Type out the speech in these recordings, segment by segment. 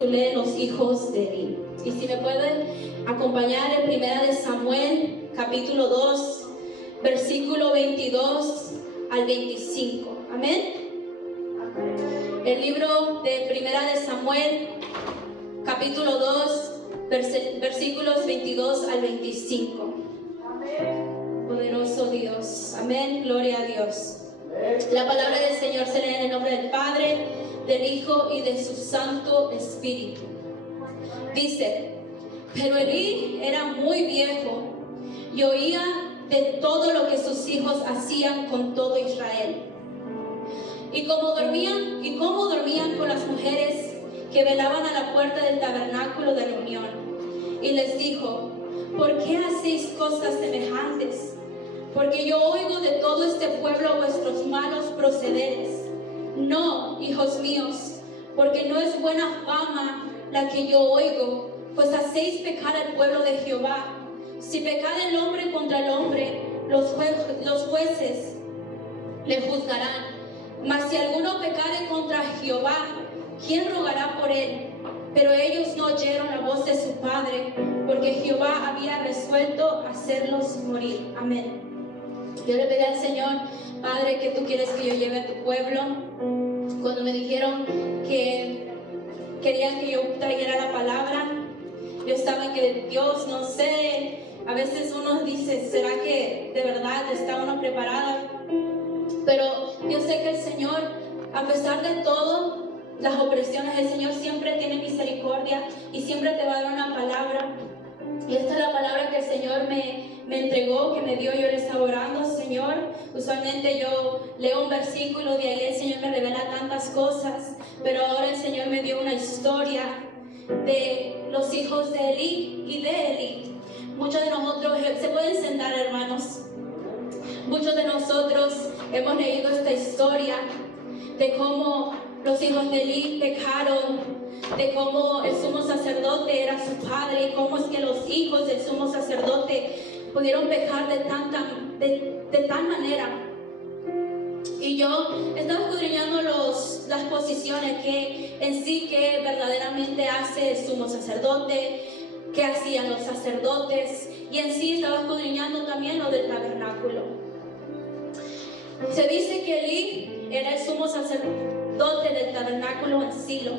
Lee los hijos de Eli. Y si me pueden acompañar en Primera de Samuel, capítulo 2, versículo 22 al 25. Amén. El libro de Primera de Samuel, capítulo 2, versículos 22 al 25. Amén. Poderoso Dios. Amén. Gloria a Dios. Amén. La palabra del Señor se lee en el nombre del Padre, del Hijo y de su Santo Espíritu. Dice: pero Elí era muy viejo y oía de todo lo que sus hijos hacían con todo Israel. Y cómo dormían con las mujeres que velaban a la puerta del tabernáculo de reunión. Y les dijo: ¿por qué hacéis cosas semejantes? Porque yo oigo de todo este pueblo vuestros malos procederes. No, hijos míos, porque no es buena fama la que yo oigo, pues hacéis pecar al pueblo de Jehová. Si pecare el hombre contra el hombre, los jueces le juzgarán. Mas si alguno pecare contra Jehová, ¿quién rogará por él? Pero ellos no oyeron la voz de su padre, porque Jehová había resuelto hacerlos morir. Amén. Yo le pedí al Señor: Padre, que tú quieres que yo lleve a tu pueblo. Cuando me dijeron que querían que yo trajera la palabra, yo estaba que Dios, no sé, a veces uno dice: ¿será que de verdad está uno preparado? Pero yo sé que el Señor, a pesar de todo, las opresiones, el Señor siempre tiene misericordia y siempre te va a dar una palabra. Y esta es la palabra que el Señor me entregó, que me dio. Yo le estaba orando: Señor, usualmente yo leo un versículo, de ahí el Señor me revela tantas cosas, pero ahora el Señor me dio una historia de los hijos de Elí y de Elí. Muchos de nosotros, se pueden sentar, hermanos, muchos de nosotros hemos leído esta historia de cómo los hijos de Elí pecaron, de cómo el sumo sacerdote era su padre y cómo es que los hijos del sumo sacerdote pudieron pecar de tal manera. Y yo estaba escudriñando las posiciones que en sí, que verdaderamente hace el sumo sacerdote, que hacían los sacerdotes, y en sí estaba escudriñando también lo del tabernáculo. Se dice que Elí era el sumo sacerdote del tabernáculo en Silo.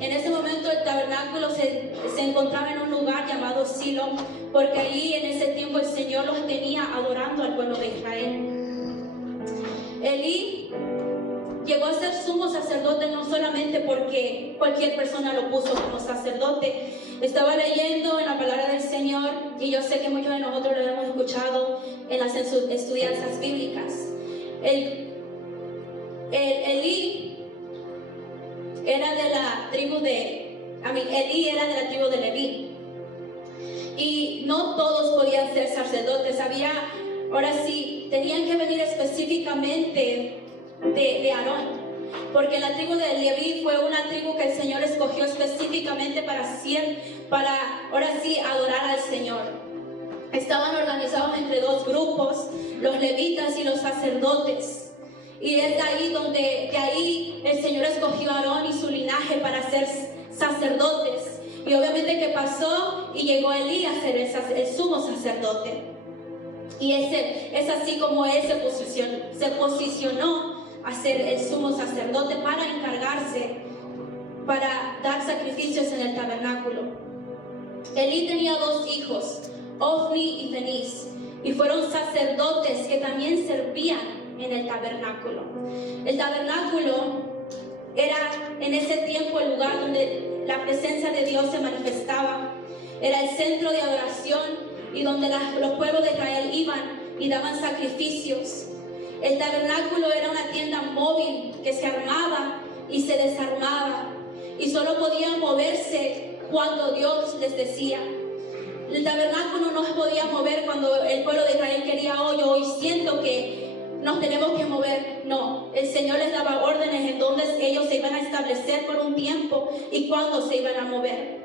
En ese momento el tabernáculo se encontraba en un lugar llamado Silo, porque allí en ese tiempo el Señor los tenía adorando al pueblo de Israel. Elí llegó a ser sumo sacerdote no solamente porque cualquier persona lo puso como sacerdote. Estaba leyendo en la palabra del Señor, y yo sé que muchos de nosotros lo hemos escuchado en las estudianzas bíblicas. Elí era de la tribu Elí era de la tribu de Leví. Y no todos podían ser sacerdotes. Ahora sí, tenían que venir específicamente de Aarón, porque la tribu de Leví fue una tribu que el Señor escogió específicamente para ahora sí adorar al Señor. Estaban organizados entre dos grupos, los levitas y los sacerdotes. Y es de ahí el Señor escogió a Aarón y su linaje para ser sacerdotes. Y obviamente que pasó y llegó Elí a ser el sumo sacerdote. Y es así como él se posicionó a ser el sumo sacerdote para encargarse, para dar sacrificios en el tabernáculo. Elí tenía dos hijos, Ofni y Finés, y fueron sacerdotes que también servían en el tabernáculo. El tabernáculo era en ese tiempo el lugar donde la presencia de Dios se manifestaba. Era el centro de adoración y donde los pueblos de Israel iban y daban sacrificios. El tabernáculo era una tienda móvil que se armaba y se desarmaba, y solo podían moverse cuando Dios les decía. El tabernáculo no se podía mover cuando el pueblo de Israel quería: hoy siento que nos tenemos que mover. No, el Señor les daba órdenes en donde ellos se iban a establecer por un tiempo y cuándo se iban a mover.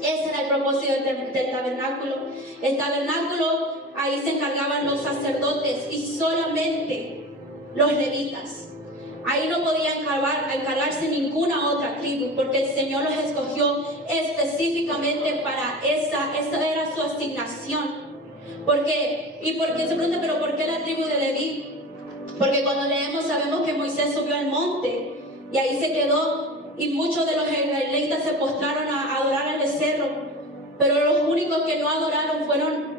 Ese era el propósito del tabernáculo. El tabernáculo, ahí se encargaban los sacerdotes y solamente los levitas. ahí no podía encargarse ninguna otra tribu, porque el Señor los escogió específicamente para esa era su asignación. Y porque se pregunta, pero ¿por qué la tribu de Leví? Porque cuando leemos sabemos que Moisés subió al monte y ahí se quedó, y muchos de los israelitas se postraron a adorar al becerro, pero los únicos que no adoraron fueron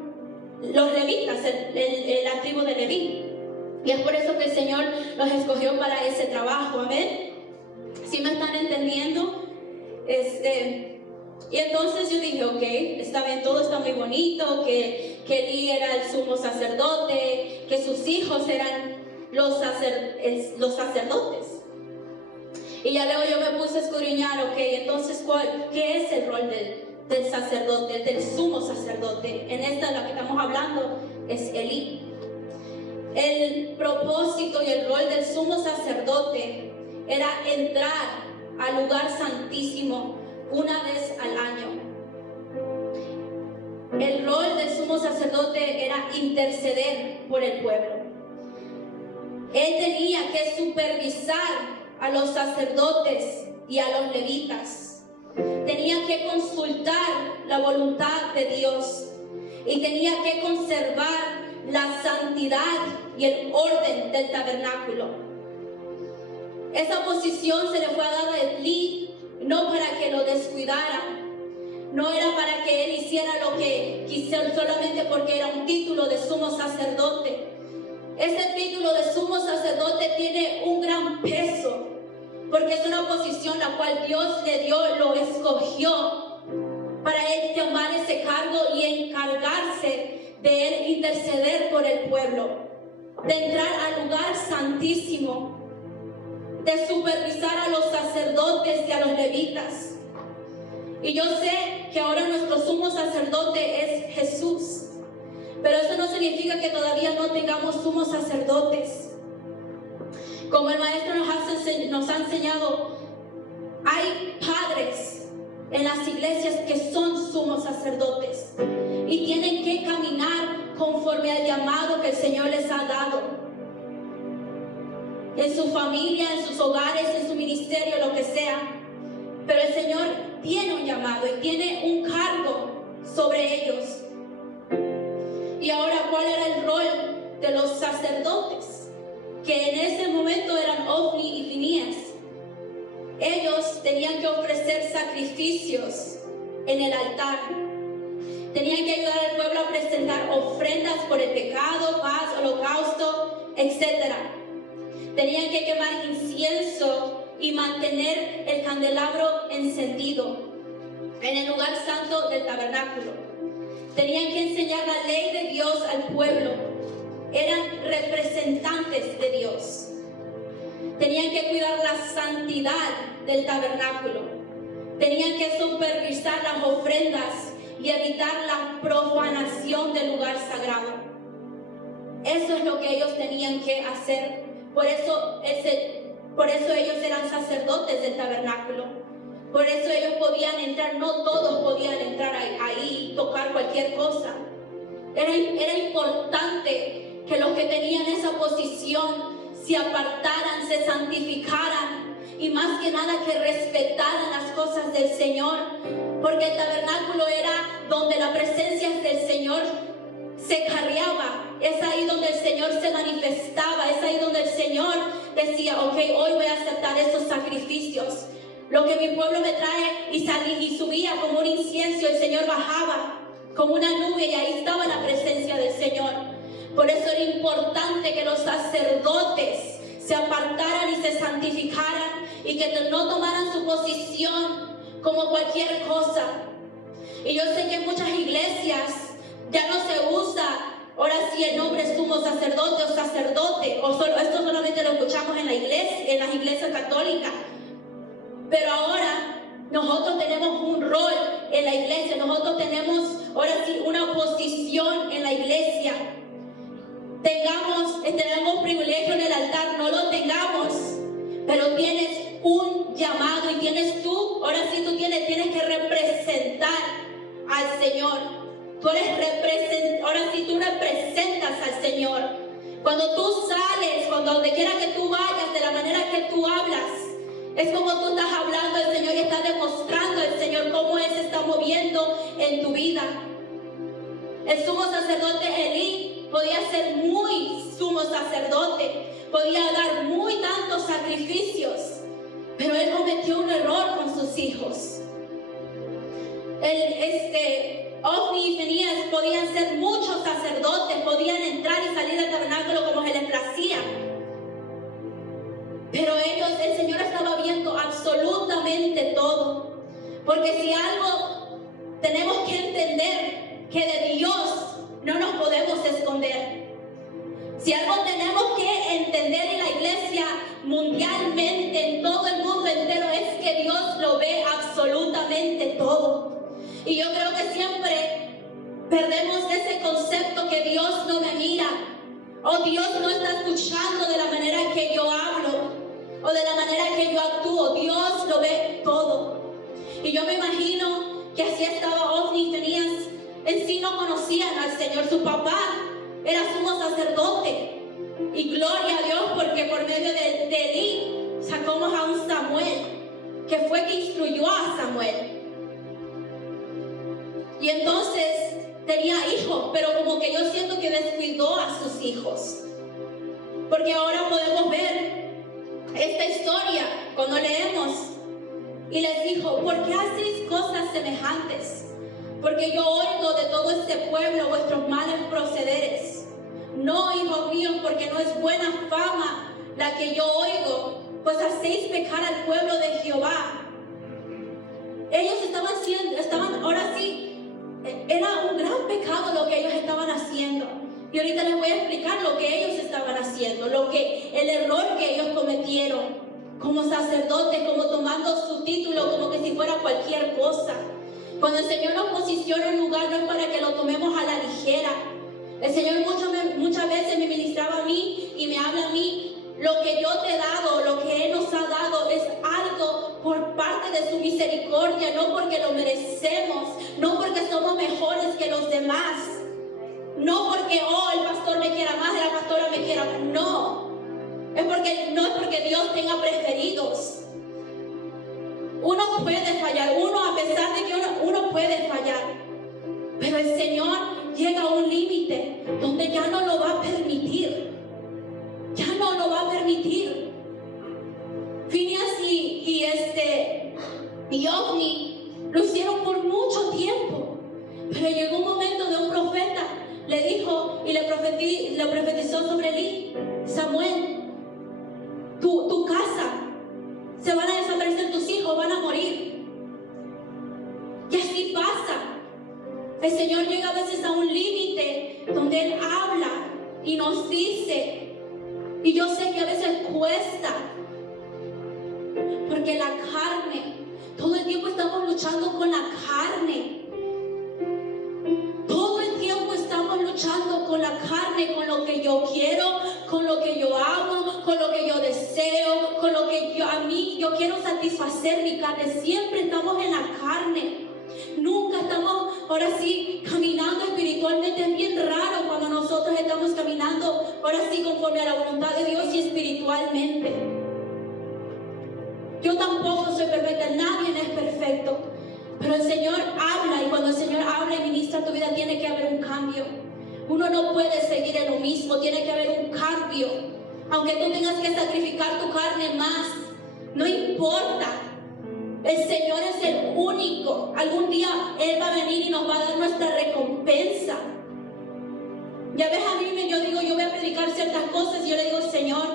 los levitas, la tribu de Leví. Y es por eso que el Señor los escogió para ese trabajo. Amén. ¿Sí me están entendiendo? Y entonces yo dije, ok, está bien, todo está muy bonito, que Elí era el sumo sacerdote, que sus hijos eran los sacerdotes. Y ya luego yo me puse a escudriñar, ok, entonces ¿qué es el rol del sacerdote, del sumo sacerdote? En esta de la que estamos hablando es Elí. El propósito y el rol del sumo sacerdote era entrar al lugar santísimo una vez al año. El rol del sumo sacerdote era interceder por el pueblo. Él tenía que supervisar a los sacerdotes y a los levitas. Tenía que consultar la voluntad de Dios y tenía que conservar la santidad y el orden del tabernáculo. Esa posición se le fue dada a Elí no para que lo descuidara, no era para que él hiciera lo que quisiera solamente porque era un título de sumo sacerdote. Ese título de sumo sacerdote tiene un gran peso, porque es una posición la cual Dios le dio, lo escogió para él tomar ese cargo y encargarse de él interceder por el pueblo, de entrar al lugar santísimo, de supervisar a los sacerdotes y a los levitas. Y yo sé que ahora nuestro sumo sacerdote es Jesús, pero eso no significa que todavía no tengamos sumos sacerdotes. Como el maestro nos ha enseñado, hay padres en las iglesias que son sumos sacerdotes y tienen que caminar conforme al llamado que el Señor les ha dado. En su familia, en sus hogares, en su ministerio, lo que sea. Pero el Señor tiene un llamado y tiene un cargo sobre ellos. Y ahora, ¿cuál era el rol de los sacerdotes? Que en ese momento eran Ofni y Finías. Ellos tenían que ofrecer sacrificios en el altar. Tenían que ayudar al pueblo a presentar ofrendas por el pecado, paz, holocausto, etc. Tenían que quemar incienso y mantener el candelabro encendido en el lugar santo del tabernáculo. Tenían que enseñar la ley de Dios al pueblo. Eran representantes de Dios. Tenían que cuidar la santidad del tabernáculo. Tenían que supervisar las ofrendas y evitar la profanación del lugar sagrado. Eso es lo que ellos tenían que hacer. Por eso ellos eran sacerdotes del tabernáculo. Por eso ellos podían entrar, no todos podían entrar ahí y tocar cualquier cosa. Era importante que los que tenían esa posición se apartaran, se santificaran y más que nada que respetaran las cosas del Señor, porque el tabernáculo era donde la presencia del Señor se carriaba. Es ahí donde el Señor se manifestaba, es ahí donde el Señor decía, ok, hoy voy a aceptar estos sacrificios. Lo que mi pueblo me trae, y subía como un incienso, el Señor bajaba como una nube y ahí estaba la presencia del Señor. Por eso era importante que los sacerdotes se apartaran y se santificaran y que no tomaran su posición como cualquier cosa. Y yo sé que en muchas iglesias ya no se usa ahora sí el nombre sumo sacerdote o sacerdote, esto solamente lo escuchamos en las iglesias católicas. Pero ahora nosotros tenemos un rol en la iglesia, nosotros tenemos ahora sí una posición en la iglesia. Tenemos privilegio en el altar, no lo tengamos, pero tienes un llamado y tienes tú, ahora sí tú tienes que representar al Señor. Ahora sí tú representas al Señor. Cuando tú sales, cuando donde quiera que tú vayas, de la manera que tú hablas, es como tú estás hablando al Señor y estás demostrando al Señor cómo Él se está moviendo en tu vida. El sumo sacerdote Elí podía ser muy sumo sacerdote, podía dar muy tantos sacrificios, pero él cometió un error con sus hijos. Ofni y Fineas podían ser muchos sacerdotes, podían entrar y salir del tabernáculo como se les placía. Pero ellos, el Señor estaba viendo absolutamente todo. Porque si algo tenemos que entender, que de Dios no nos podemos esconder. Si algo tenemos que entender en la iglesia mundialmente, en todo el mundo entero, es que Dios lo ve absolutamente todo. Y yo creo que siempre perdemos ese concepto que Dios no me mira, o Dios no está escuchando de la manera que yo hablo, o de la manera que yo actúo. Dios lo ve todo. Y yo me imagino que así estaba Ofni y Fineas. En sí no conocían al Señor. Su papá era sumo sacerdote. Y gloria a Dios, porque por medio de Elí sacamos a un Samuel, que fue que instruyó a Samuel. Y entonces tenía hijos, pero como que yo siento que descuidó a sus hijos. Porque ahora podemos ver esta historia cuando leemos. Y les dijo: ¿por qué hacéis cosas semejantes? Porque yo oigo de todo este pueblo vuestros malos procederes. No, hijos míos, porque no es buena fama la que yo oigo, pues hacéis pecar al pueblo de Jehová. Ellos estaban ahora sí, era un gran pecado lo que ellos estaban haciendo. Y ahorita les voy a explicar lo que ellos estaban haciendo, el error que ellos cometieron como sacerdotes, como tomando su título como que si fuera cualquier cosa. Cuando el Señor nos posiciona en un lugar, no es para que lo tomemos a la ligera. El Señor muchas veces me ministraba a mí y me habla a mí. Lo que yo te he dado, lo que Él nos ha dado, es algo por parte de su misericordia, no porque lo merecemos, no porque somos mejores que los demás, no porque el pastor me quiera más, la pastora me quiera más. No es porque Dios tenga preferidos. Uno puede fallar, a pesar de que uno puede fallar, pero el Señor llega a un límite donde ya no lo va a permitir. Ya no lo va a permitir. Fineas y Ofni lo hicieron por mucho tiempo, pero llegó un momento de un profeta le dijo y le profetizó sobre Elí: Samuel, tu casa, se van a desaparecer tus hijos, van a morir. Y así pasa. El Señor llega a veces a un límite donde Él habla y nos dice. Y yo sé que a veces cuesta, porque la carne, todo el tiempo estamos luchando con la carne. Todo el tiempo estamos luchando con la carne, con lo que yo quiero, con lo que yo amo, con lo que yo deseo, con lo que yo quiero satisfacer mi carne. Siempre estamos en la carne. Nunca estamos, ahora sí, caminando espiritualmente. Es bien raro cuando nosotros estamos caminando, ahora sí, conforme a la voluntad de Dios y espiritualmente. Yo tampoco soy perfecta, nadie es perfecto. Pero el Señor habla, y cuando el Señor habla y ministra tu vida, tiene que haber un cambio. Uno no puede seguir en lo mismo, tiene que haber un cambio. Aunque tú tengas que sacrificar tu carne más, no importa. El Señor es el único. Algún día Él va a venir y nos va a dar nuestra recompensa. Ya ves, a mí yo digo, yo voy a predicar ciertas cosas y yo le digo: Señor,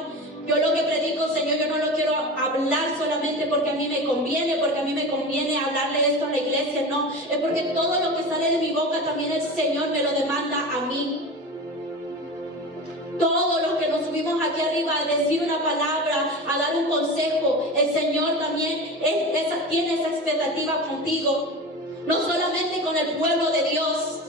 yo lo que predico, Señor, yo no lo quiero hablar solamente porque a mí me conviene hablarle esto a la iglesia. No, es porque todo lo que sale de mi boca también el Señor me lo demanda a mí. Todos los que nos subimos aquí arriba a decir una palabra, a dar un consejo, el Señor también tiene esa expectativa contigo. No solamente con el pueblo de Dios,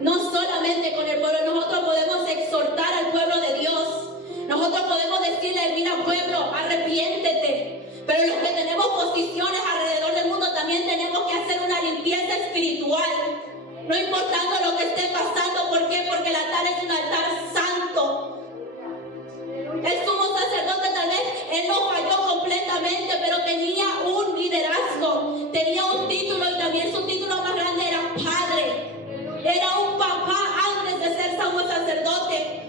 no solamente con el pueblo. Nosotros podemos exhortar al pueblo de Dios. Nosotros podemos decirle: mira, pueblo, arrepiéntete. Pero los que tenemos posiciones alrededor del mundo también tenemos que hacer una limpieza espiritual. no importando lo que esté pasando. ¿Por qué? Porque el altar es un altar santo. El sumo sacerdote tal vez él no falló completamente, pero tenía un liderazgo, tenía un título, y también su título más grande era padre. Era un papá antes de ser sumo sacerdote.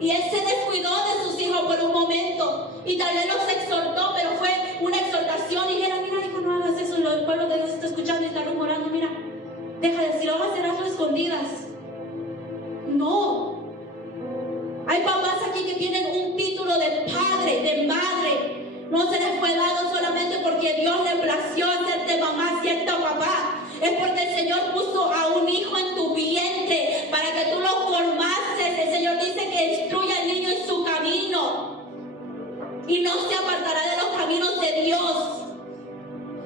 Y él se descuidó de sus hijos por un momento y tal vez los exhortó, pero fue una exhortación y dijera: mira, hijo, no hagas eso. El pueblo de Dios está escuchando y está rumorando: mira, deja de, si lo vas a hacer, hazlo a escondidas. No. Hay papás aquí que tienen un título de padre, de madre. No se les fue dado solamente porque Dios le plació hacerte mamá, hacerte papá. Es porque el Señor puso a un hijo en tu vientre para que tú lo formases. El Señor dice que instruya al niño en su camino y no se apartará de los caminos de Dios.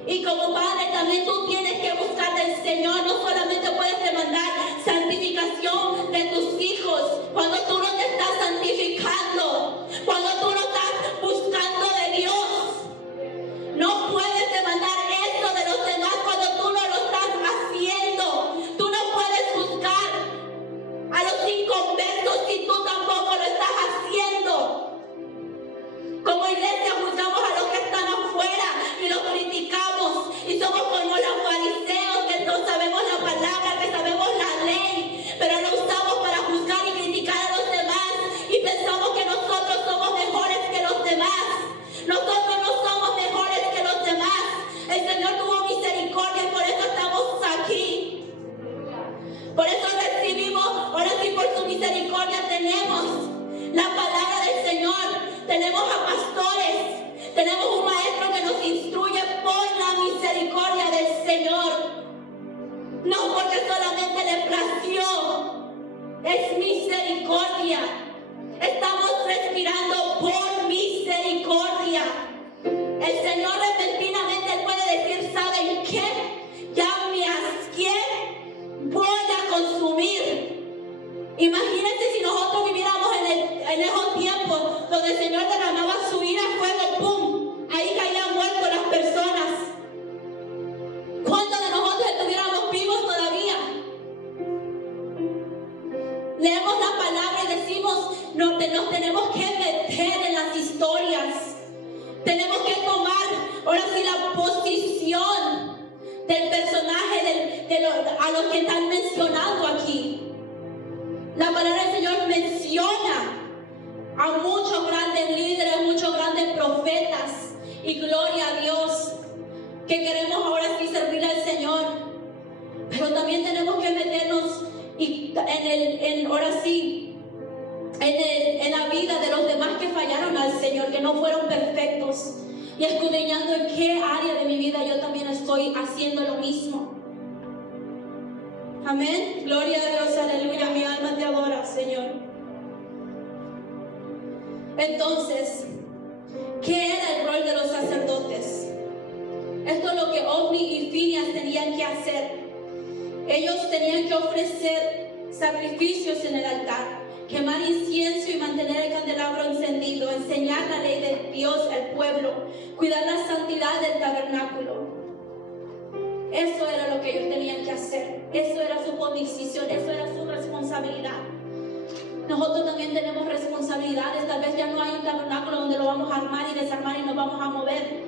Y como padre también tú tienes que buscar del Señor. No solamente puedes demandar santificación de tus hijos cuando tú no te estás santificando, cuando tú no estás buscando de Dios. No puedes demandar eso de los demás cuando tú no lo estás haciendo. Tú no puedes buscar a los inconversos si tú tampoco lo estás haciendo. Como iglesia juzgamos a los que están afuera y los criticamos, y somos como los fariseos que no sabemos la palabra, que sabemos la ley, pero lo usamos para juzgar y criticar a los demás y pensamos que nosotros somos mejores que los demás. Nosotros no somos mejores que los demás. El Señor tuvo misericordia y por eso estamos aquí. Por eso recibimos, ahora sí, por su misericordia tenemos la palabra del Señor. Tenemos a pastores, tenemos un maestro que nos instruye por la misericordia del Señor. No porque solamente le plació, es misericordia. Estamos respirando por misericordia. El Señor repentinamente él puede decir: ¿saben qué? Ya me asqué, voy a consumir. Imagínense si nosotros viviéramos en esos tiempos donde el Señor derramaba su ira a fuego, ¡pum! Ahí caían muertos las personas. ¿Cuántos de nosotros estuviéramos vivos todavía? Leemos la palabra y decimos: nos tenemos que meter en las historias. Tenemos que tomar, ahora sí, la posición del personaje a los que están mencionando aquí. La palabra del Señor menciona a muchos grandes líderes, muchos grandes profetas, y gloria a Dios que queremos ahora sí servirle al Señor. Pero también tenemos que meternos ahora sí en la vida de los demás que fallaron al Señor, que no fueron perfectos, y escudriñando en qué área de mi vida yo también estoy haciendo lo mismo. Amén. Gloria a Dios, aleluya. Mi alma te adora, Señor. Entonces, ¿qué era el rol de los sacerdotes? Esto es lo que Ofni y Fineas tenían que hacer. Ellos tenían que ofrecer sacrificios en el altar, quemar incienso y mantener el candelabro encendido, enseñar la ley de Dios al pueblo, cuidar la santidad del tabernáculo. Eso era lo que ellos tenían que hacer. Eso era su posición, eso era su responsabilidad. Nosotros también tenemos responsabilidades. Tal vez ya no hay un tabernáculo donde lo vamos a armar y desarmar y nos vamos a mover.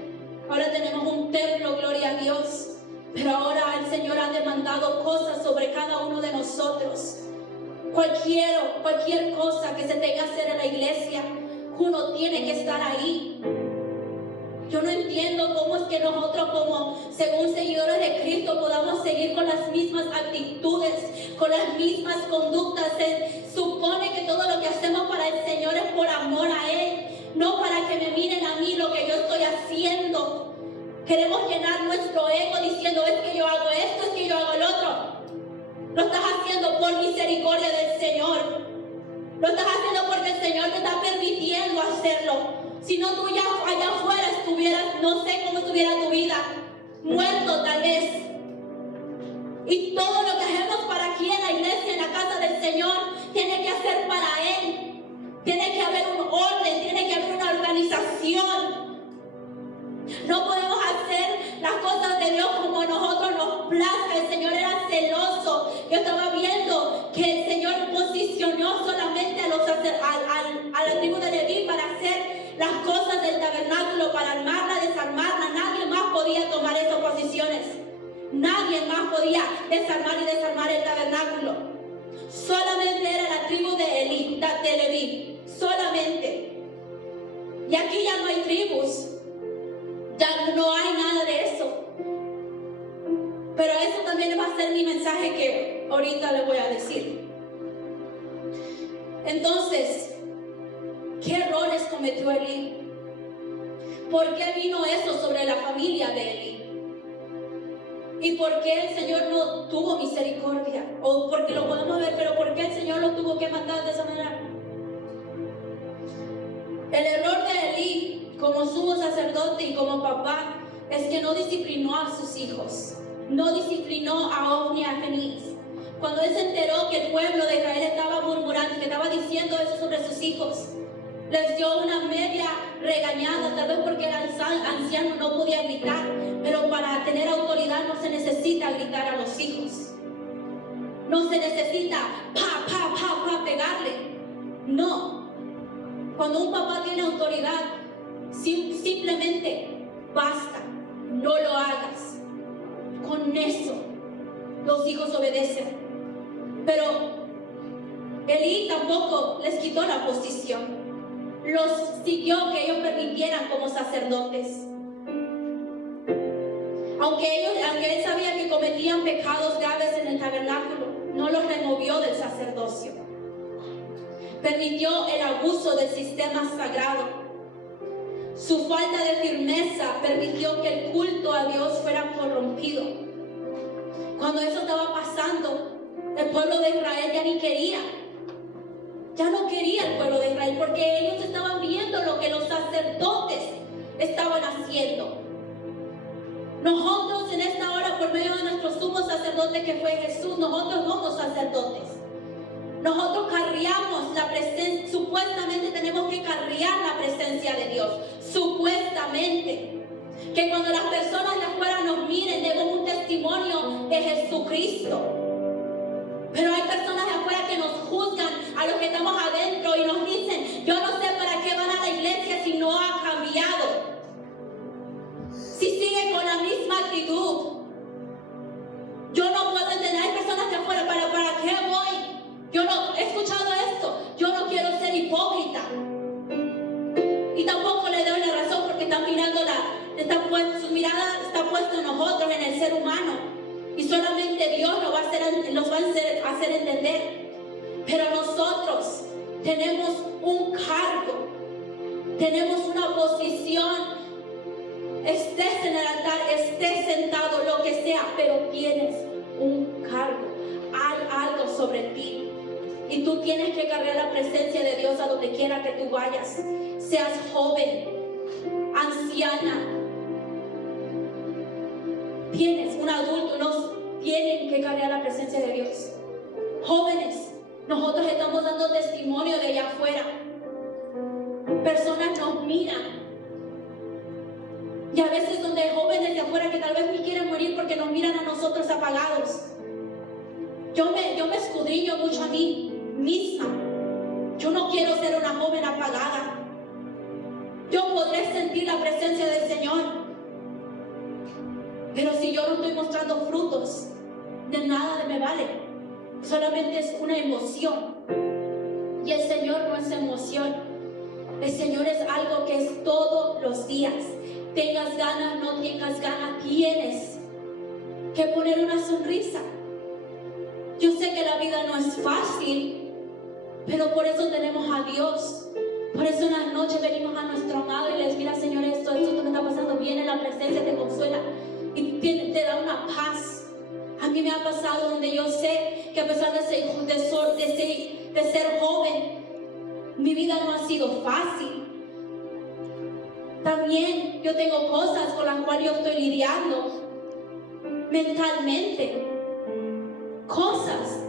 Ahora tenemos un templo, gloria a Dios. Pero ahora el Señor ha demandado cosas sobre cada uno de nosotros. Cualquier cosa que se tenga que hacer en la iglesia, uno tiene que estar ahí. Yo no entiendo cómo es que nosotros, como según seguidores de Cristo, podamos seguir con las mismas actitudes, con las mismas conductas. Se supone que todo lo que hacemos para el Señor es por amor a Él, no para que me miren a mí lo que yo estoy haciendo. Queremos llenar nuestro ego diciendo: es que yo hago esto, es que yo hago el otro. Lo estás haciendo por misericordia del Señor. Lo estás haciendo porque el Señor te está permitiendo hacerlo. Si no, tú ya allá afuera estuvieras, no sé cómo estuviera tu vida, muerto tal vez. Y todo lo que hacemos para aquí en la iglesia, en la casa del Señor, tiene que hacer para Él. Tiene que haber un orden, tiene que haber una organización. No podemos hacer las cosas de Dios como nosotros nos plazca, el Señor era celoso. Yo estaba viendo que el Señor posicionó solamente a la tribu de Leví para hacer las cosas del tabernáculo, para armarla, desarmarla. Nadie más podía tomar esas posiciones. Nadie más podía desarmar y desarmar el tabernáculo. Solamente era la tribu de Leví. Solamente. Y aquí ya no hay tribus. Ya no hay nada de eso. Pero eso también va a ser mi mensaje que ahorita les voy a decir. Entonces, ¿qué errores cometió Elí? ¿Por qué vino eso sobre la familia de Elí? ¿Y por qué el Señor no tuvo misericordia? O porque lo podemos ver, pero ¿por qué el Señor lo tuvo que matar de esa manera? El error de Elí como sumo sacerdote y como papá es que no disciplinó a sus hijos. No disciplinó a Ofni y a Finehas. Cuando él se enteró que el pueblo de Israel estaba murmurando, que estaba diciendo eso sobre sus hijos, les dio una media regañada, tal vez porque el anciano no podía gritar, pero para tener autoridad no se necesita gritar a los hijos. No se necesita pegarle. No. Cuando un papá tiene autoridad, simplemente basta, no lo hagas. Con eso los hijos obedecen. Pero Elí tampoco les quitó la posición. Los siguió que ellos permitieran como sacerdotes. Aunque él sabía que cometían pecados graves en el tabernáculo, no los removió del sacerdocio. Permitió el abuso del sistema sagrado. Su falta de firmeza permitió que el culto a Dios fuera corrompido. Cuando eso estaba pasando, el pueblo de Israel ya ni quería. Ya no quería el pueblo de Israel porque ellos estaban viendo lo que los sacerdotes estaban haciendo. Nosotros en esta hora, por medio de nuestro sumo sacerdote que fue Jesús, nosotros somos sacerdotes. Nosotros carriamos la presencia, supuestamente tenemos que carriar la presencia de Dios. Supuestamente. Que cuando las personas de afuera nos miren, demos un testimonio de Jesucristo. Pero hay personas de afuera que nos juzgan a los que estamos adentro y nos dicen, yo no sé para qué van a la iglesia si no ha cambiado. Si sigue con la misma actitud. Yo no puedo entender, hay personas de afuera, ¿para qué voy? Yo no he escuchado esto, yo no quiero ser hipócrita. Y tampoco le doy la razón porque están mirando su mirada está puesta en nosotros, en el ser humano. Y solamente Dios nos va a hacer entender. Pero nosotros tenemos un cargo, tenemos una posición. Estés en el altar, estés sentado, lo que sea, pero tienes un cargo. Hay algo sobre ti. Y tú tienes que cargar la presencia de Dios a donde quiera que tú vayas. Seas joven, anciana, tienes un adulto, nos tienen que cargar la presencia de Dios. Jóvenes, nosotros estamos dando testimonio de allá afuera. Personas nos miran. Y a veces donde hay jóvenes de afuera que tal vez ni quieren morir porque nos miran a nosotros apagados. Yo me escudriño mucho a mí misma. Yo no quiero ser una joven apagada. Yo podré sentir la presencia del Señor. Pero si yo no estoy mostrando frutos, de nada me vale. Solamente es una emoción. Y el Señor no es emoción. El Señor es algo que es todos los días. Tengas ganas, no tengas ganas, tienes que poner una sonrisa. Yo sé que la vida no es fácil, pero por eso tenemos a Dios. Por eso en las noches venimos a nuestro amado y les mira, Señor, esto que está pasando, viene la presencia, te consuela y te da una paz. A mí me ha pasado donde yo sé que a pesar de ser joven, mi vida no ha sido fácil. También yo tengo cosas con las cuales yo estoy lidiando mentalmente. Cosas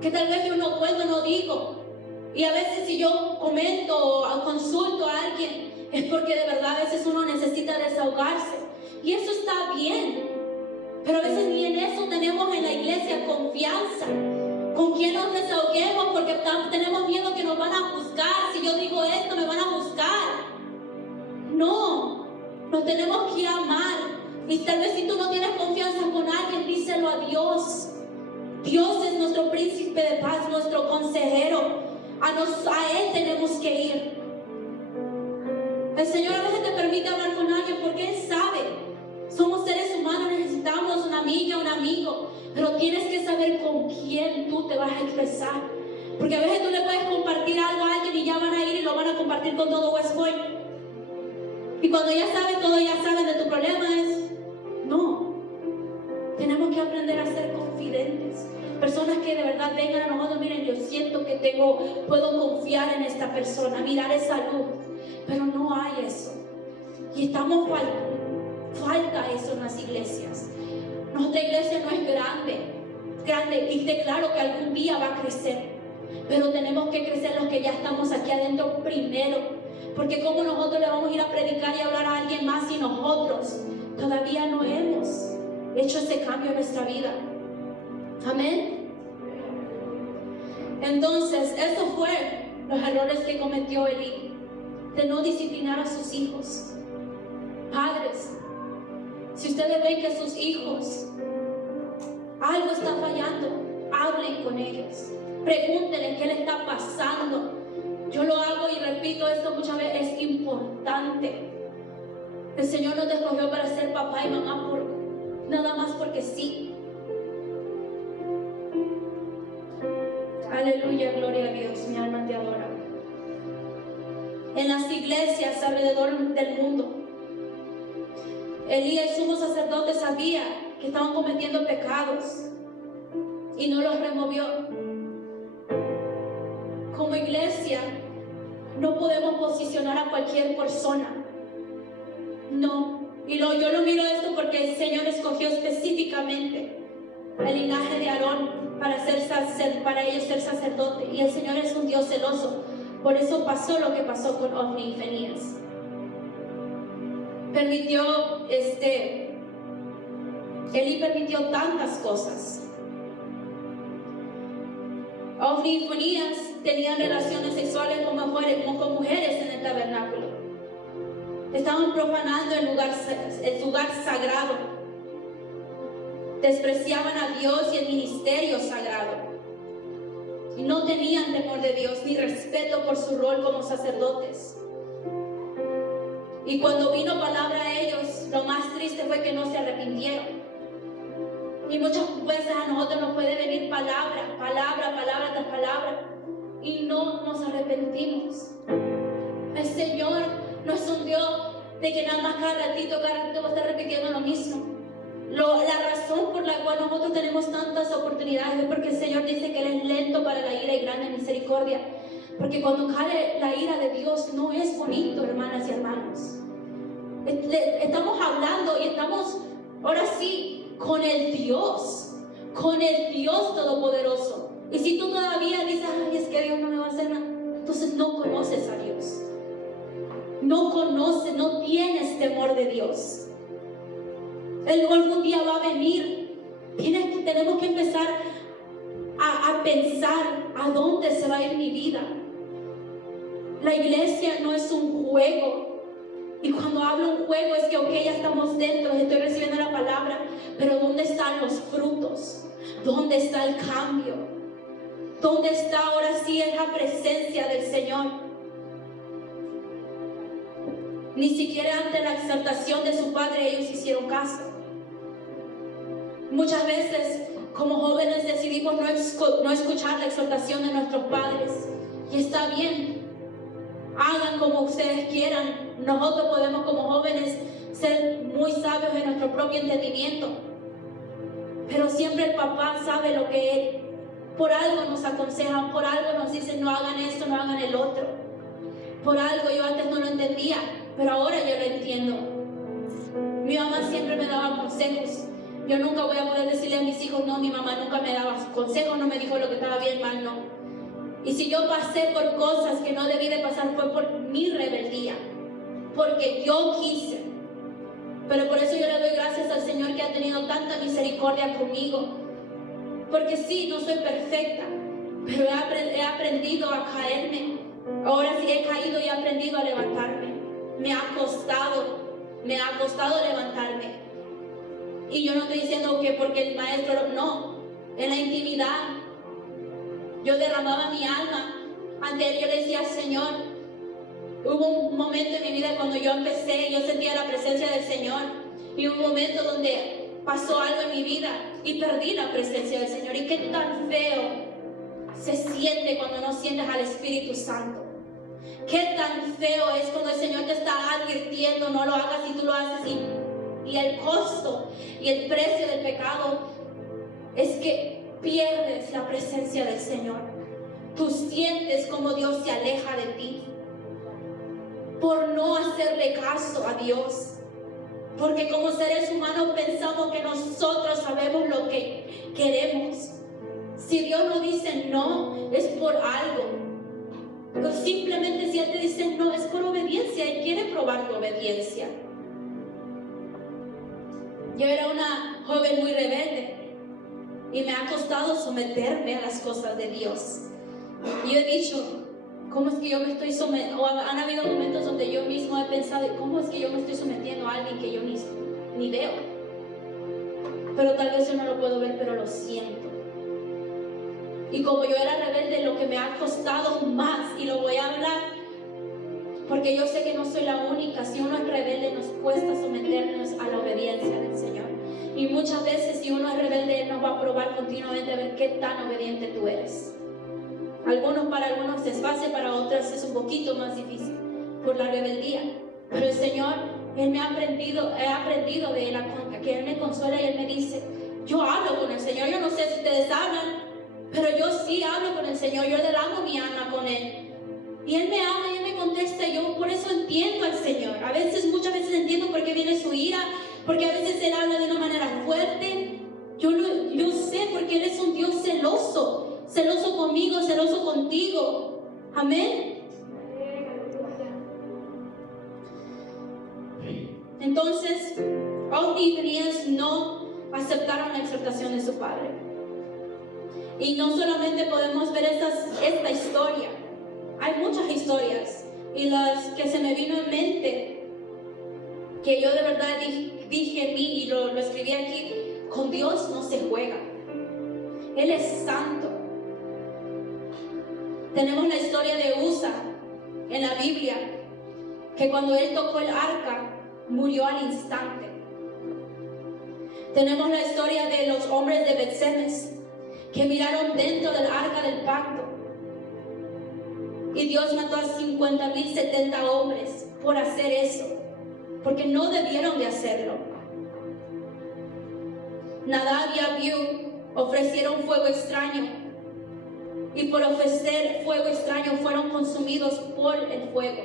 que tal vez yo no cuento, no digo. Y a veces si yo comento o consulto a alguien, es porque de verdad a veces uno necesita desahogarse. Y eso está bien. Pero a veces ni en eso tenemos en la iglesia confianza con quien nos desahoguemos, porque tenemos miedo que nos van a juzgar. Si yo digo esto, me van a juzgar. No, nos tenemos que amar. Y tal vez si tú no tienes confianza con alguien, díselo a Dios. Dios es nuestro príncipe de paz, nuestro consejero. A Él tenemos que ir. El Señor a veces te permite hablar con alguien porque Él sabe. Somos seres humanos, necesitamos una amiga, un amigo. Pero tienes que saber con quién tú te vas a expresar. Porque a veces tú le puedes compartir algo a alguien y ya van a ir y lo van a compartir con todo West Point. Y cuando ya sabes todo, ya saben de tu problema no. Tenemos que aprender a ser confidentes. Personas que de verdad vengan a nosotros, miren, yo siento que puedo confiar en esta persona, mirar esa luz. Pero no hay eso. Y estamos falta eso en las iglesias. Nuestra iglesia no es grande, y declaro que algún día va a crecer. Pero tenemos que crecer los que ya estamos aquí adentro primero. Porque como nosotros le vamos a ir a predicar y a hablar a alguien más si nosotros todavía no hemos hecho ese cambio en nuestra vida. Amén. Entonces, esos fueron los errores que cometió Elí, de no disciplinar a sus hijos. Padres, si ustedes ven que sus hijos algo está fallando, hablen con ellos, pregúntenle qué le está pasando. Yo lo hago y repito esto muchas veces, es importante. El Señor nos escogió para ser papá y mamá nada más porque sí. Aleluya, gloria a Dios, mi alma te adora. En las iglesias alrededor del mundo, Elí, el sumo sacerdote, sabía que estaban cometiendo pecados y no los removió. Como iglesia no podemos posicionar a cualquier persona. No. Y yo lo miro esto porque el Señor escogió específicamente el linaje de Aarón para ellos ser sacerdote. Y el Señor es un Dios celoso. Por eso pasó lo que pasó con Ofni y Fineas. Elí permitió tantas cosas. Ofni y Fineas tenían relaciones sexuales con mujeres en el tabernáculo. Estaban profanando el lugar sagrado. Despreciaban a Dios y el ministerio sagrado. Y no tenían temor de Dios ni respeto por su rol como sacerdotes. Y cuando vino palabra a ellos, lo más triste fue que no se arrepintieron. Y muchas veces a nosotros nos puede venir palabra tras palabra, y no nos arrepentimos. El Señor no es un Dios de que nada más cada ratito va a estar repitiendo lo mismo. La razón por la cual nosotros tenemos tantas oportunidades es porque el Señor dice que Él es lento para la ira y grande en misericordia. Porque cuando cae la ira de Dios no es bonito, hermanas y hermanos. Estamos hablando y estamos ahora sí con el Dios Todopoderoso. Y si tú todavía dices, ay, es que Dios no me va a hacer nada, entonces no conoces a Dios. No tienes temor de Dios. Él algún día va a venir. Tenemos que empezar a pensar a dónde se va a ir mi vida. La iglesia no es un juego. Y cuando hablo un juego es que ok, ya estamos dentro, estoy recibiendo la palabra, pero ¿dónde están los frutos? ¿Dónde está el cambio? ¿Dónde está ahora sí esa presencia del Señor? Ni siquiera ante la exaltación de su padre ellos hicieron caso. Muchas veces como jóvenes decidimos no escuchar la exhortación de nuestros padres. Y está bien, hagan como ustedes quieran. Nosotros podemos como jóvenes ser muy sabios en nuestro propio entendimiento. Pero siempre el papá sabe lo que él, por algo nos aconsejan, por algo nos dicen no hagan esto, no hagan el otro. Por algo yo antes no lo entendía, pero ahora yo lo entiendo. Mi mamá siempre me daba consejos. Yo nunca voy a poder decirle a mis hijos, no, mi mamá nunca me daba consejos, no me dijo lo que estaba bien, mal, no. Y si yo pasé por cosas que no debí de pasar, fue por mi rebeldía, porque yo quise. Pero por eso yo le doy gracias al Señor que ha tenido tanta misericordia conmigo. Porque sí, no soy perfecta, pero he aprendido a caerme. Ahora sí he caído y he aprendido a levantarme. Me ha costado levantarme. Y yo no estoy diciendo que porque el maestro, no. En la intimidad, yo derramaba mi alma ante Él. Yo le decía, Señor, hubo un momento en mi vida cuando yo empecé, yo sentía la presencia del Señor. Y hubo un momento donde pasó algo en mi vida y perdí la presencia del Señor. Y qué tan feo se siente cuando no sientes al Espíritu Santo. Qué tan feo es cuando el Señor te está advirtiendo, no lo hagas y tú lo haces. Y el costo y el precio del pecado es que pierdes la presencia del Señor. Tú sientes como Dios se aleja de ti por no hacerle caso a Dios. Porque como seres humanos pensamos que nosotros sabemos lo que queremos. Si Dios nos dice no, es por algo. O simplemente si Él te dice no, es por obediencia. Él quiere probar tu obediencia. Yo era una joven muy rebelde y me ha costado someterme a las cosas de Dios. Y yo he dicho, ¿cómo es que yo me estoy sometiendo? O han habido momentos donde yo mismo he pensado, ¿cómo es que yo me estoy sometiendo a alguien que yo ni veo? Pero tal vez yo no lo puedo ver, pero lo siento. Y como yo era rebelde, lo que me ha costado más, y lo voy a hablar, porque yo sé que no soy la única. Si uno es rebelde, nos cuesta someternos a la obediencia del Señor. Y muchas veces, si uno es rebelde, Él nos va a probar continuamente a ver qué tan obediente tú eres. Para algunos es fácil, para otros es un poquito más difícil por la rebeldía. Pero el Señor, he aprendido de Él, que Él me consuela y Él me dice, yo hablo con el Señor. Yo no sé si ustedes hablan, pero yo sí hablo con el Señor. Yo derramo mi alma con Él. Y Él me habla y Él me contesta. Y yo por eso entiendo al Señor. Muchas veces entiendo por qué viene su ira, porque a veces Él habla de una manera fuerte. Yo sé porque Él es un Dios celoso. Celoso conmigo, celoso contigo. Amén. Entonces, Ofni y Fineas no aceptaron la exhortación de su padre. Y no solamente podemos ver esta historia. Hay muchas historias. Y las que se me vino en mente, que yo de verdad dije en mí y lo escribí aquí, con Dios no se juega. Él es santo. Tenemos la historia de Usa en la Biblia, que cuando él tocó el arca, murió al instante. Tenemos la historia de los hombres de Bet-Semes, que miraron dentro del arca del pacto. Y Dios mató a 50,070 hombres por hacer eso, porque no debieron de hacerlo. Nadab y Abiú ofrecieron fuego extraño. Y por ofrecer fuego extraño fueron consumidos por el fuego.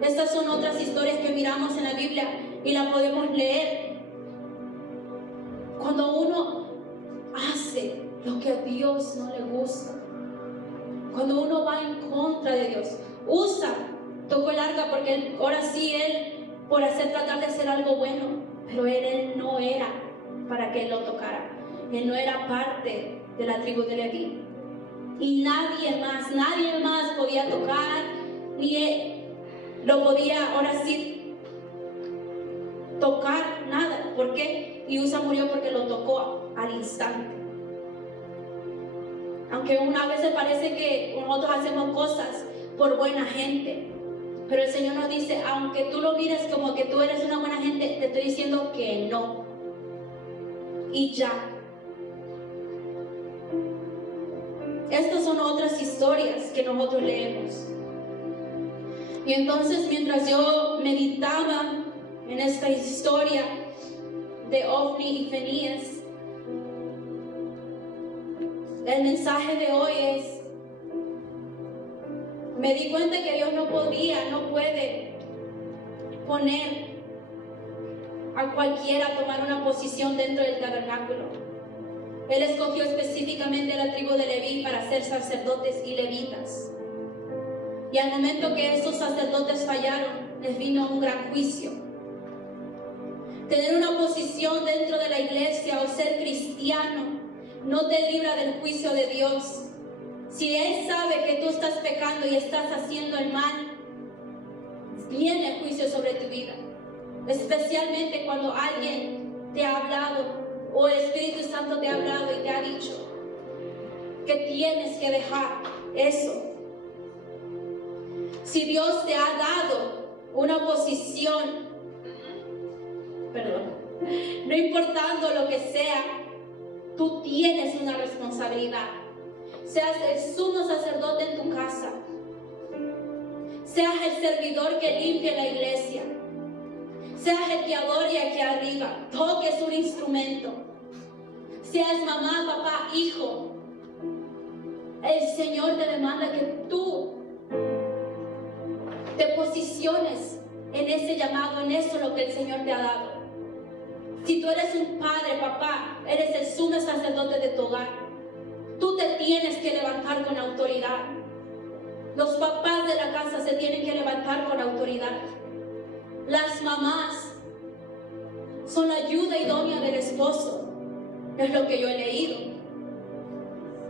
Estas son otras historias que miramos en la Biblia y la podemos leer. Cuando uno hace lo que a Dios no le gusta, cuando uno va en contra de Dios. Usa tocó el arca porque ahora sí él, por tratar de hacer algo bueno, pero él no era para que él lo tocara. Él no era parte de la tribu de Leví. Y nadie más podía tocar, ni él lo podía ahora sí tocar, nada. ¿Por qué? Y Usa murió porque lo tocó al instante. Aunque una vez parece que nosotros hacemos cosas por buena gente, pero el Señor nos dice, aunque tú lo mires como que tú eres una buena gente, te estoy diciendo que no. Y ya. Estas son otras historias que nosotros leemos. Y entonces, mientras yo meditaba en esta historia de Ofni y Fineas, el mensaje de hoy es, me di cuenta que Dios no puede poner a cualquiera a tomar una posición dentro del tabernáculo. Él escogió específicamente a la tribu de Leví para ser sacerdotes y levitas. Y al momento que esos sacerdotes fallaron, les vino un gran juicio. Tener una posición dentro de la iglesia o ser cristiano no te libra del juicio de Dios. Si Él sabe que tú estás pecando y estás haciendo el mal, viene el juicio sobre tu vida. Especialmente cuando alguien te ha hablado o el Espíritu Santo te ha hablado y te ha dicho que tienes que dejar eso. Si Dios te ha dado una posición, no importando lo que sea, tú tienes una responsabilidad. Seas el sumo sacerdote en tu casa, seas el servidor que limpia la iglesia, seas el que adora aquí arriba, toques un instrumento, seas mamá, papá, hijo, el Señor te demanda que tú te posiciones en ese llamado, en eso lo que el Señor te ha dado. Si tú eres un padre, papá, eres el sumo sacerdote de tu hogar, tú te tienes que levantar con autoridad. Los papás de la casa se tienen que levantar con autoridad. Las mamás son la ayuda idónea del esposo, es lo que yo he leído.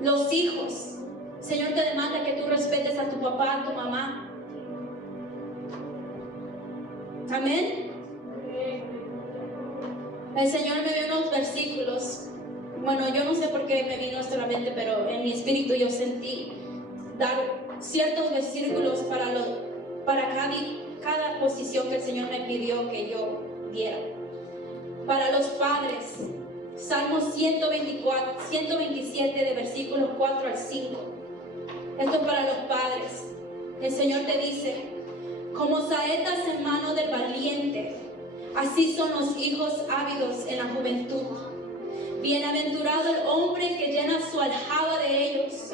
Los hijos, el Señor te demanda que tú respetes a tu papá, a tu mamá. Amén. El Señor me dio unos versículos. Bueno, yo no sé por qué me vino esto a la mente, pero en mi espíritu yo sentí dar ciertos versículos para cada posición que el Señor me pidió que yo diera. Para los padres, Salmo 127 de versículos 4 al 5. Esto es para los padres. El Señor te dice: como saetas en mano del valiente, así son los hijos ávidos en la juventud. Bienaventurado el hombre que llena su aljaba de ellos.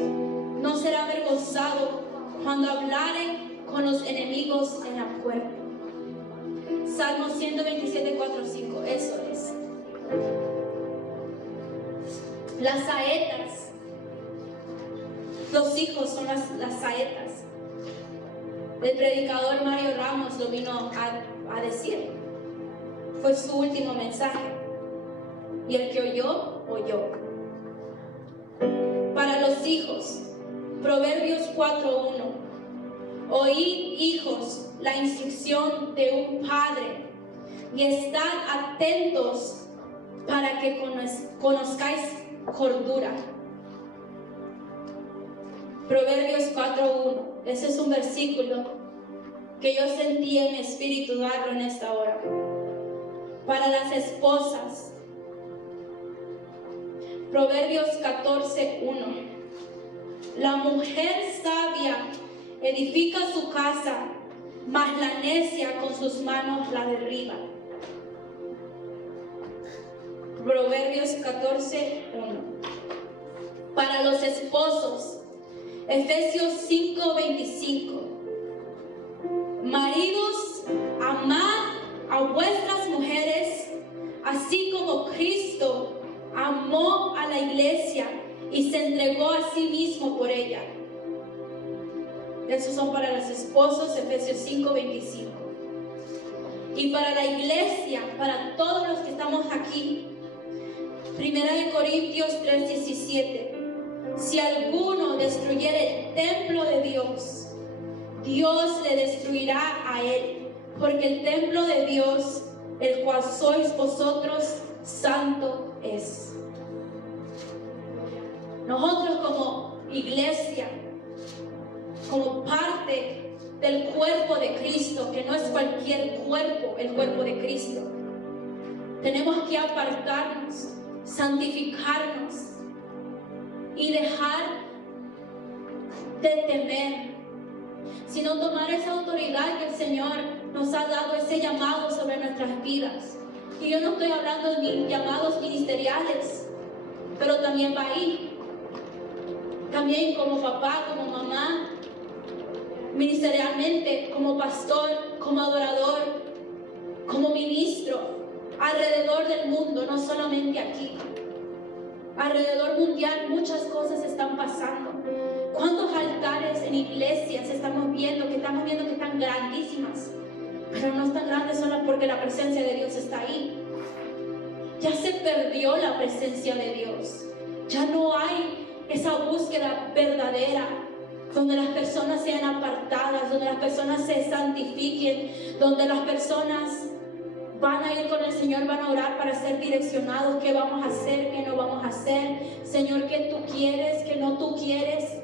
No será avergonzado cuando hablare con los enemigos en la puerta. Salmo 127, 4, 5. Eso es. Las saetas. Los hijos son las saetas. El predicador Mario Ramos lo vino a decir. Fue su último mensaje. Y el que oyó, oyó. Para los hijos, Proverbios 4:1. Oíd, hijos, la instrucción de un padre, y estad atentos para que conozcáis cordura. Proverbios 4:1. Ese es un versículo que yo sentí en mi espíritu darlo en esta hora. Para las esposas, Proverbios 14:1. La mujer sabia edifica su casa, mas la necia con sus manos la derriba. Proverbios 14:1. Para los esposos, Efesios 5:25. Maridos, amad a vuestras mujeres, así como Cristo amó a la iglesia y se entregó a sí mismo por ella. Esos son para los esposos, Efesios 5:25. Y para la iglesia, para todos los que estamos aquí, 1 Corintios 3:17. Si alguno destruyere el templo de Dios, Dios le destruirá a él, porque el templo de Dios, el cual sois vosotros, santo es. Nosotros como iglesia, como parte del cuerpo de Cristo, que no es cualquier cuerpo, el cuerpo de Cristo, tenemos que apartarnos, santificarnos y dejar de temer, sino tomar esa autoridad que el Señor nos ha dado, ese llamado sobre nuestras vidas. Y yo no estoy hablando de llamados ministeriales, pero también va ahí. También como papá, como mamá, ministerialmente, como pastor, como adorador, como ministro, alrededor del mundo, no solamente aquí. Alrededor mundial muchas cosas están pasando. ¿Cuántos altares en iglesias estamos viendo que están grandísimas? Pero no están grandes solo porque la presencia de Dios está ahí. Ya se perdió la presencia de Dios. Ya no hay esa búsqueda verdadera, donde las personas sean apartadas, donde las personas se santifiquen, donde las personas van a ir con el Señor, van a orar para ser direccionados. ¿Qué vamos a hacer? ¿Qué no vamos a hacer? Señor, ¿qué tú quieres? ¿Qué no tú quieres?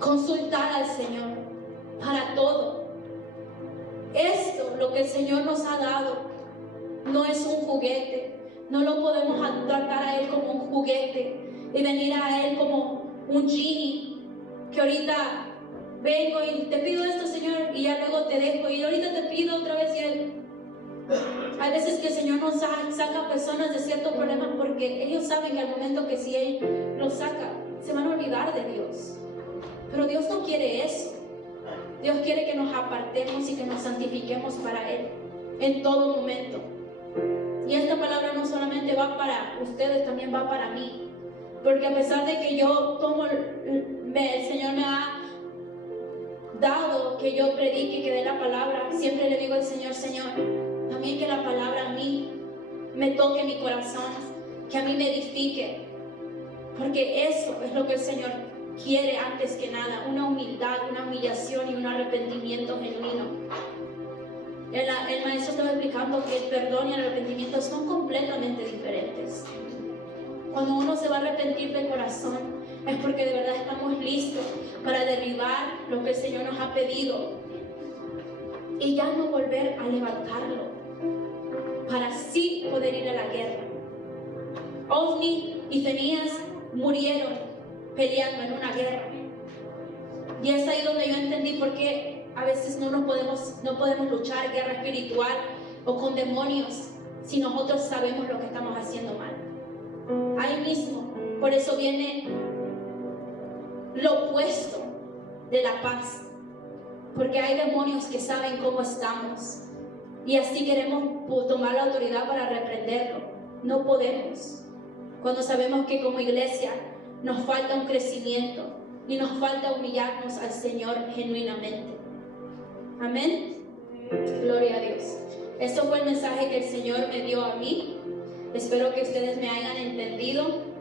Consultar al Señor para todo. Esto, lo que el Señor nos ha dado, no es un juguete. No lo podemos tratar a Él como un juguete y venir a Él como un genie, que ahorita vengo y te pido esto, Señor, y ya luego te dejo, y ahorita te pido otra vez. Y Él, hay veces que el Señor nos saca personas de ciertos problemas porque ellos saben que al momento que si Él los saca, se van a olvidar de Dios. Pero Dios no quiere eso. Dios quiere que nos apartemos y que nos santifiquemos para Él en todo momento. Y esta palabra no solamente va para ustedes, también va para mí. Porque a pesar de que yo tomo, el Señor me ha dado que yo predique, que dé la palabra, siempre le digo al Señor, Señor, también que la palabra a mí me toque mi corazón, que a mí me edifique. Porque eso es lo que el Señor quiere antes que nada, una humildad, una humillación y un arrepentimiento genuino. El maestro estaba explicando que el perdón y el arrepentimiento son completamente diferentes. Cuando uno se va a arrepentir de corazón, es porque de verdad estamos listos para derribar lo que el Señor nos ha pedido y ya no volver a levantarlo, para así poder ir a la guerra. Ofni y Fineas murieron peleando en una guerra. Y es ahí donde yo entendí por qué a veces no podemos luchar guerra espiritual o con demonios si nosotros sabemos lo que estamos haciendo mal. Ahí mismo, por eso viene lo opuesto de la paz, porque hay demonios que saben cómo estamos y así queremos tomar la autoridad para reprenderlo. No podemos, cuando sabemos que como iglesia nos falta un crecimiento y nos falta humillarnos al Señor genuinamente. Amén. Gloria a Dios. Esto fue el mensaje que el Señor me dio a mí. Espero que ustedes me hayan entendido.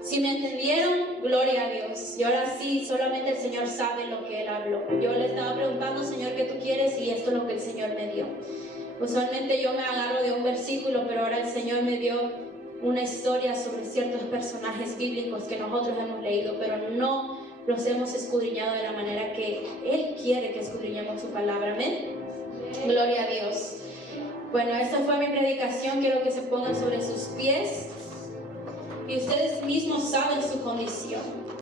Si me entendieron, gloria a Dios. Y ahora sí, solamente el Señor sabe lo que Él habló. Yo le estaba preguntando, Señor, ¿qué tú quieres? Y esto es lo que el Señor me dio. Usualmente yo me agarro de un versículo, pero ahora el Señor me dio una historia sobre ciertos personajes bíblicos que nosotros hemos leído, pero no los hemos escudriñado de la manera que Él quiere que escudriñemos su palabra. Amén. Gloria a Dios. Bueno, esta fue mi predicación. Quiero que se pongan sobre sus pies y ustedes mismos saben su condición.